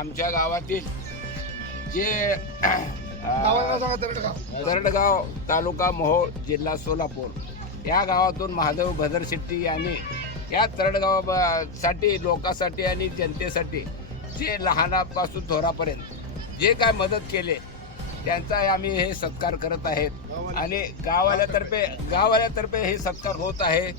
आमच्या गावातील जे दरडगाव. तालुका मोहोळ जिल्हा सोलापूर. या गावातून महादेव भदर शेट्टी यांनी या तरडगावसाठी लोकांसाठी आणि जनतेसाठी जे लहानापासून थोरापर्यंत जे काय मदत केले त्यांचा आम्ही हे सत्कार करत आहेत. आणि गावाल्यातर्फे गावाल्यातर्फे हे सत्कार होत आहे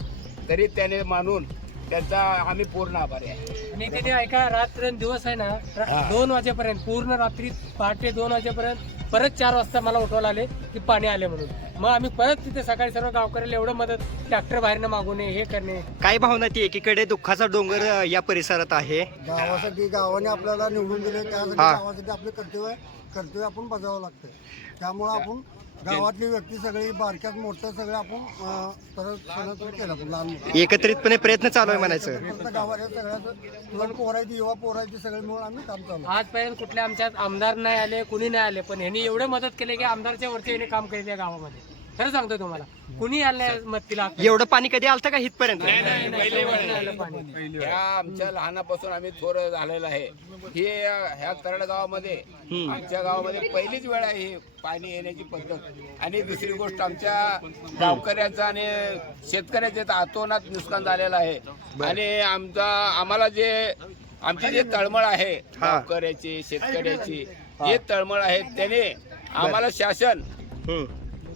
तरी त्याने मानून त्यांचा आम्ही पूर्ण आभारी आहे आणि तिथे ऐका रात्र दिवस आहे ना र- हा. दोन वाजेपर्यंत पूर्ण रात्री पहाटे दोन वाजेपर्यंत परत चार वाजता मला उठवायला आले की पाणी आले म्हणून मग आम्ही परत तिथे सकाळी सर्व गावकऱ्याला एवढं मदत ट्रॅक्टर बाहेरनं मागवणे हे करणे. काय भावना ती एकीकडे? दुःखाचा डोंगर अ, या परिसरात आहे. गावासाठी गावाने आपल्याला निवडून दिले त्यासाठी हा. गावासाठी आपले कर्तव्य कर्तव्य आपण बजावं लागतं त्यामुळे आपण गावातली व्यक्ती सगळी बारक्यात मोठं सगळं आपण अं, तर सगळं केलं आपण लहान मोठं एकत्रितपणे प्रयत्न चालू आहे म्हणायचं. फक्त गावाच्या सगळ्याचं लहान पोरायची युवा पोरायची सगळे मिळून आम्ही काम चालू आजपर्यंत कुठल्या आमच्यात आमदार नाही आले कुणी नाही आले पण ह्यांनी एवढं मदत केले की आमदारच्या वरती काम केले त्या गावामध्ये. खरं सांगतो तुम्हाला. कुणी आलं नाही मदतीला एवढं पाणी कधी आलतं का हितपर्यंत नाही आलं पाणी ह्या आमच्या लहानापासून आम्ही थोर झालेलं आहे. हे ह्या तरड गावामध्ये आमच्या गावामध्ये पहिलीच वेळ आहे ही पाणी येण्याची पद्धत. आणि दुसरी गोष्ट आमच्या गावकऱ्याचं आणि शेतकऱ्याचे तर अतोनात नुकसान झालेलं आहे. आणि आमचा आम्हाला जे आमची जे तळमळ आहे गावकऱ्याची शेतकऱ्याची जे तळमळ आहे त्याने आम्हाला शासन हम्म.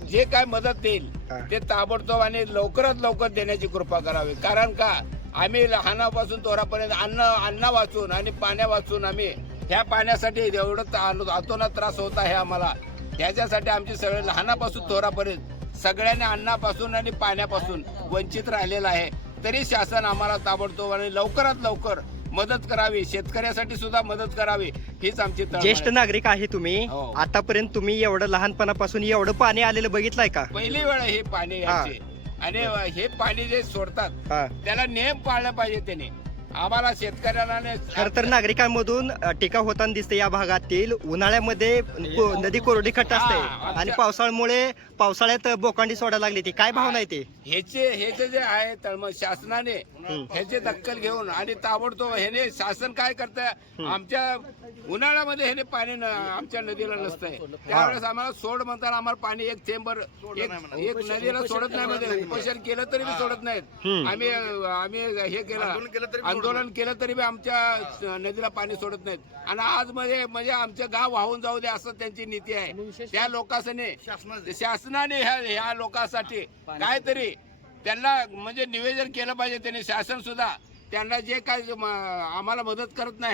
जे काय मदत देईल. ते ताबडतोब आणि लवकरात लवकर देण्याची कृपा करावी. कारण का आम्ही लहानापासून तोरापर्यंत अन्न अन्न वाचून आणि पाण्या वाचून आम्ही ह्या पाण्यासाठी एवढं अतोनात त्रास होत आहे आम्हाला. ह्याच्यासाठी आमचे सगळे लहानापासून तोरापर्यंत सगळ्यांनी अन्नापासून आणि पाण्यापासून वंचित राहिलेलं आहे. तरी शासन आम्हाला ताबडतोब आणि लवकरात लवकर मदत करावी. शेतकऱ्यासाठी सुद्धा मदत करावी. हीच आमची तळमळ आहे. ज्येष्ठ नागरिक आहे तुम्ही. हो. आतापर्यंत तुम्ही एवढं लहानपणापासून एवढं पाणी आलेलं बघितलंय का? पहिली वेळ हे पाणी यायचे. आणि हे पाणी जे सोडतात हा. त्याला नियम पाळला पाहिजे त्याने. आम्हाला शेतकऱ्याला ने- खर तर नागरिकांमधून अ, टीका होताना दिसते या भागातील. उन्हाळ्यामध्ये को- नदी कोरडी खट असते. हा, आणि पावसाळ्यामुळे पावसाळ्यात बोकांडी सोडायला लागली ती. काय भावना आहे ते. ह्याचे ह्याचे जे आहे तळमळ शासनाने ह्याचे दखल घेऊन आणि ताबडतोब ह्याने शासन काय करतं आमच्या उन्हाळ्यामध्ये ह्याने पाणी न- आमच्या नदीला नसतंय. त्यावेळेस आम्हाला सोड म्हणताना आम्हाला पाणी एक चेंबर एक एक नदीला सोडत नाही मध्ये उपोषण केलं तरी बी सोडत नाहीत. आम्ही आम्ही हे केलं. आंदोलन केलं तरी बी आमच्या नदीला पाणी सोडत नाहीत. आणि आज मध्ये म्हणजे आमचं गाव वाहून जाऊ दे असं त्यांची नीती आहे. त्या लोकांनी शासनाने ह्या ह्या लोकांसाठी काहीतरी त्यांना म्हणजे निवेदन केलं पाहिजे त्यांनी शासन सुद्धा त्यांना जे काय आम्हाला मदत करत नाही